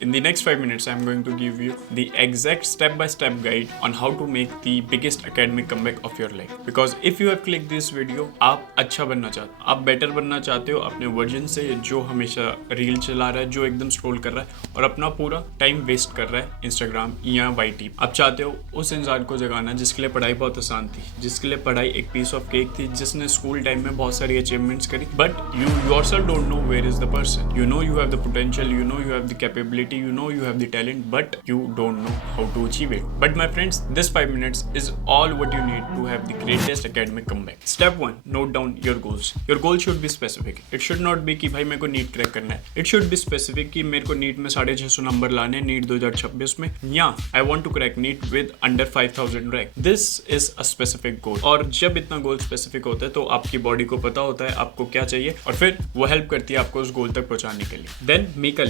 In the next 5 minutes, I'm going to give you the exact step-by-step guide on how to make the biggest academic comeback of your life. Because if you have clicked this video, आप अच्छा बनना चाहते हो, आप better बनना चाहते हो अपने वर्जन से जो हमेशा रील चला रहा है, जो एकदम स्क्रॉल कर रहा है और अपना पूरा टाइम वेस्ट कर रहा है इंस्टाग्राम या वाईटी। आप चाहते हो उस इंसान को जगाना जिसके लिए पढ़ाई बहुत आसान थी, जिसके लिए पढ़ाई एक पीस ऑफ केक थी, जिसने स्कूल टाइम में बहुत सारी अचीवमेंट्स करी, but you yourself don't know where is the person. You know you have the potential, you know you have the capability, you know you have the talent, but you don't know how to achieve it. But my friends, this 5 minutes is all what you need to have the greatest academic comeback. Step 1, note down your goals. Your goal should be specific. It should not be कि भाई मेरे को NEET crack करना है. It should be specific कि मेरे को NEET में 650 नंबर लाने नीट 2026 में, या I want to crack NEET with under 5000 rank. This is a specific goal. और जब इतना गोल स्पेसिफिक होता है तो आपकी बॉडी को पता होता है आपको क्या चाहिए और फिर वो हेल्प करती है आपको उस गोल तक पहुंचाने के लिए. Then make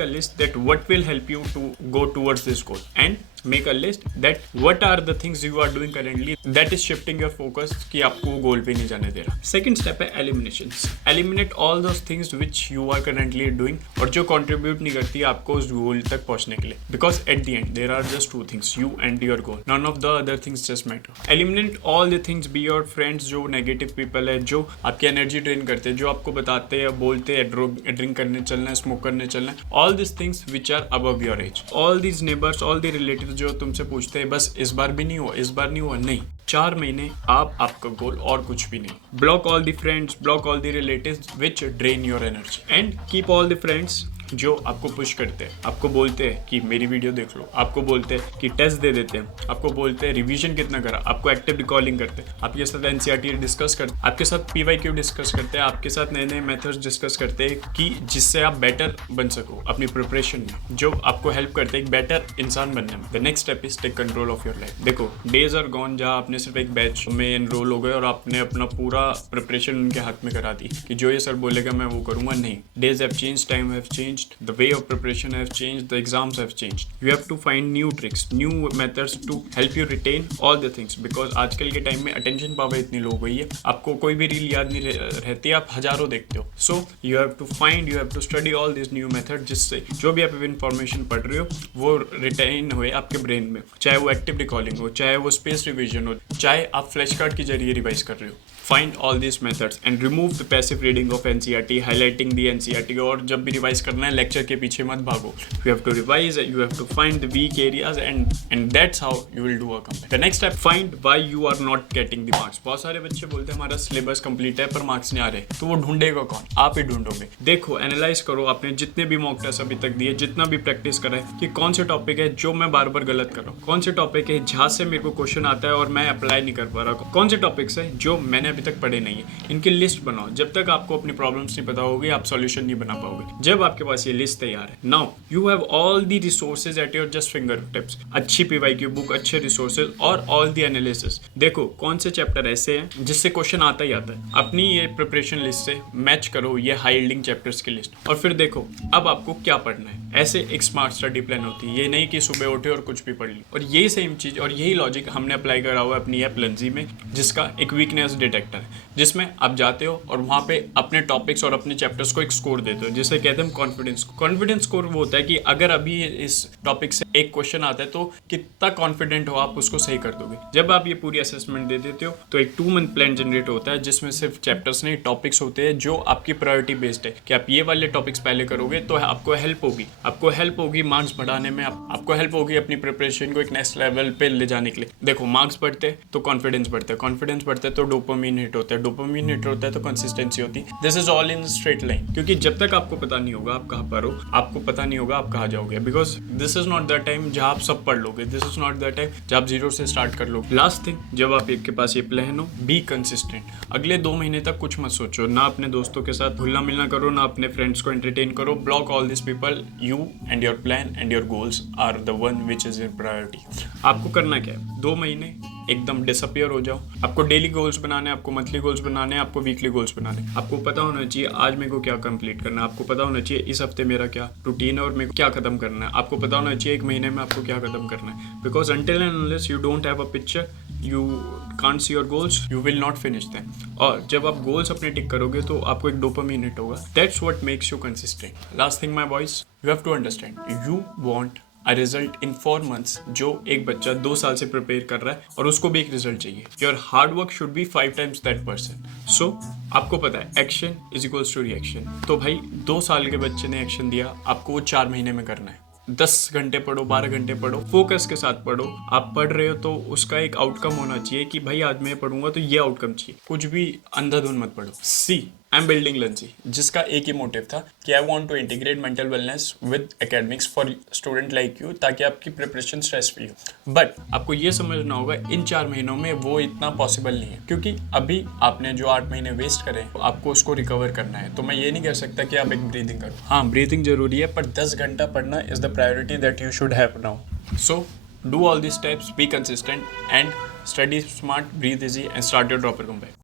a list that what will help you to go towards this goal, and make a list that what are the things you are doing currently that is shifting your focus कि आपको वो गोल पे नहीं जाने दे रहा. Second step है eliminations. Eliminate all those things which you are currently doing और जो contribute नहीं करती आपको उस गोल तक पहुंचने के लिए. Because at the end there are just two things, you and your goal. None of the other things just matter. Eliminate all the things, be your friends जो negative people है, जो आपकी एनर्जी ड्रेन करते हैं, जो आपको बताते हैं बोलते हैं ड्रिंक करने चलना है, स्मोक करने चलना है. All these things which are above your age. All these neighbors, all the relatives जो तुमसे पूछते हैं बस इस बार भी नहीं हुआ, इस बार नहीं हुआ, नहीं. 4 महीने आपका गोल और कुछ भी नहीं. Block all the friends, block all the relatives which drain your energy, and keep all the friends जो आपको पुश करते हैं, आपको बोलते हैं कि मेरी वीडियो देख लो, आपको बोलते हैं कि टेस्ट दे देते हैं, आपको बोलते हैं रिवीजन कितना करा, आपको एक्टिव रिकॉलिंग करते हैं, आपके साथ एनसीईआरटी डिस्कस करते हैं, आपके साथ पीवाईक्यू डिस्कस करते हैं, आपके साथ नए नए मेथड्स डिस्कस करते हैं कि जिससे आप बेटर बन सको अपनी प्रिपरेशन में, जो आपको हेल्प करते हैं एक बेटर इंसान बनने में. The next step is take control of your life. देखो डेज आर गॉन जहाँ आपने सिर्फ एक बैच में एनरोल हो गए और आपने अपना पूरा प्रिपरेशन उनके हाथ में करा दी कि जो ये सर बोलेगा मैं वो करूंगा. नहीं, days have changed, time have changed, the way of preparation have changed, the exams have changed. You have to find new tricks, new methods to help you retain all the things, because आजकल के time में attention power इतनी लो हो गई है, आपको कोई भी रील याद नहीं रहती, आप हजारों देखते हो. So you have to study all these new methods जिससे जो भी आप इंफॉर्मेशन पढ़ रहे हो वो रिटेन हुए आपके ब्रेन में, चाहे वो एक्टिव रिकॉलिंग हो, चाहे वो स्पेस रिविजन हो, चाहे आप फ्लैश कार्ड के जरिए रिवाइज कर रहे हो. Find all these methods and remove the passive reading of NCERT, highlighting the NCERT. और जब भी रिवाइज करना है लेक्चर के पीछे मत भागो. You have to revise, you have to find the weak areas, and that's how you will do a comeback. The next step, find why you are not getting the marks. बहुत सारे बच्चे बोलते हैं हमारा सिलेबस कंप्लीट है पर marks नहीं आ रहे, तो वो ढूंढेगा कौन? आप ही ढूंढोगे. देखो एनालाइज करो आपने जितने भी मॉक टेस्ट अभी तक दिए, जितना भी प्रैक्टिस करा है कि कौन से टॉपिक है जो मैं बार बार गलत कर रहा हूँ, कौन से टॉपिक है जहाँ से मेरे को क्वेश्चन आता है और मैं अप्लाई नहीं कर पा रहा, कौन से टॉपिक्स है जो मैंने अभी तक पढ़े नहीं है. इनकी लिस्ट बनाओ. जब तक आपको अपनी प्रॉब्लम्स नहीं पता होगी आप सॉल्यूशन नहीं बना पाओगे. जब आपके पास ये लिस्ट तैयार है, now you have all the resources at your just finger tips. अच्छी पीवाईक्यू बुक, अच्छे रिसोर्सेज और ऑल द एनालिसिस. देखो कौन से चैप्टर ऐसे हैं जिससे क्वेश्चन आता ही आता है. अपनी ये प्रिपरेशन लिस्ट से मैच करो ये हाई यील्डिंग चैप्टर्स की लिस्ट और फिर देखो अब आपको क्या पढ़ना है. ऐसे एक स्मार्ट स्टडी प्लान होती है, ये नहीं कि सुबह उठे और कुछ भी पढ़ ली. और यही सेम चीज और यही लॉजिक हमने अप्लाई करा हुआ है अपनी ऐप लंजी में, जिसका एक वीकनेस डिटेक्टर है, जिसमें आप जाते हो और वहाँ पे अपने टॉपिक्स और अपने चैप्टर्स को एक स्कोर देते हो, जिसे कहते हैं कॉन्फिडेंस स्कोर. वो होता है कि अगर अभी इस टॉपिक से एक क्वेश्चन आता है तो कितना कॉन्फिडेंट हो आप उसको सही कर दोगे. जब आप ये पूरी असेसमेंट दे देते हो तो एक 2 मंथ प्लान जनरेट होता है जिसमें सिर्फ चैप्टर्स नहीं टॉपिक्स होते हैं जो आपकी प्रायोरिटी बेस्ड है कि आप ये वाले टॉपिक्स पहले करोगे तो आपको हेल्प होगी मार्क्स बढ़ाने में, आपको हेल्प होगी अपनी प्रिपरेशन को एक नेक्स्ट लेवल पे ले जाने के लिए. देखो मार्क्स बढ़ते तो कॉन्फिडेंस बढ़ता है, कॉन्फिडेंस बढ़ता है तो डोपामिन हिट होता है, डोपामिन हिट होता है तो कंसिस्टेंसी होती है. This is all in straight line, क्योंकि जब तक आपको पता नहीं होगा आप कहाँ पर हो, आपको पता नहीं होगा आप कहाँ जाओगे. Because this is not the time जहाँ आप सब पढ़ लोगे, this is not the time जहाँ आप जीरो से स्टार्ट कर लोगे. लास्ट थिंग, जब आपके पास ये प्लान हो, बी कंसिस्टेंट. अगले 2 महीने तक कुछ मत सोचो, ना अपने दोस्तों के साथ घुलना मिलना करो, ना अपने फ्रेंड्स को एंटरटेन करो. Block all this people. You and your plan and your goals are the one which is your priority. आपको करना क्या है, 2 महीने एकदम डिसअपियर हो जाओ। आपको डेली गोल्स बनाने, आपको मंथली गोल्स बनाने, आपको वीकली गोल्स बनाने। आपको पता होना चाहिए आज मेरे को क्या कंप्लीट करना है, आपको पता होना चाहिए इस हफ्ते मेरा क्या रूटीन है और मेरे को क्या खत्म करना है, आपको पता होना चाहिए एक महीने में आपको क्या खत्म करना है। Because until and unless you don't have a picture, you can't see your goals, you will not finish them. और जब आप गोल्स अपने टिक करोगे तो आपको एक डोपामाइन हिट होगा। That's what makes you consistent. Last thing my boys, you have to understand, you want a result in 4 months। जो एक बच्चा 2 साल से प्रिपेयर कर रहा है और उसको भी एक रिजल्ट चाहिए। Your hard work should be 5 times that person. So आपको पता है action is equals to reaction. तो भाई 2 साल के बच्चे ने एक्शन दिया, आपको वो 4 महीने में करना है। 10 घंटे पढ़ो, 12 घंटे पढ़ो, फोकस के साथ पढ़ो। आप पढ़ रहे हो तो उसका एक आउटकम होना चाहिए कि भाई आज मैं पढ़ूंगा तो ये आउटकम चाहिए। कुछ भी अंधाधुन मत पढ़ो। सी आई एम बिल्डिंग लंची, जिसका एक ही मोटिव था कि I want to integrate mental wellness with academics for student like you, ताकि आपकी प्रिपरेशन स्ट्रेस फ्री हो। बट आपको ये समझना होगा इन 4 महीनों में वो इतना पॉसिबल नहीं है, क्योंकि अभी आपने जो 8 महीने वेस्ट करे आपको उसको रिकवर करना है। तो मैं ये नहीं कह सकता कि आप एक ब्रीदिंग करो। हाँ, ब्रीदिंग जरूरी है, पर 10 घंटा पढ़ना is the priority that you should have now. So do all these steps, be consistent and study smart, breathe easy and start your dropper comeback.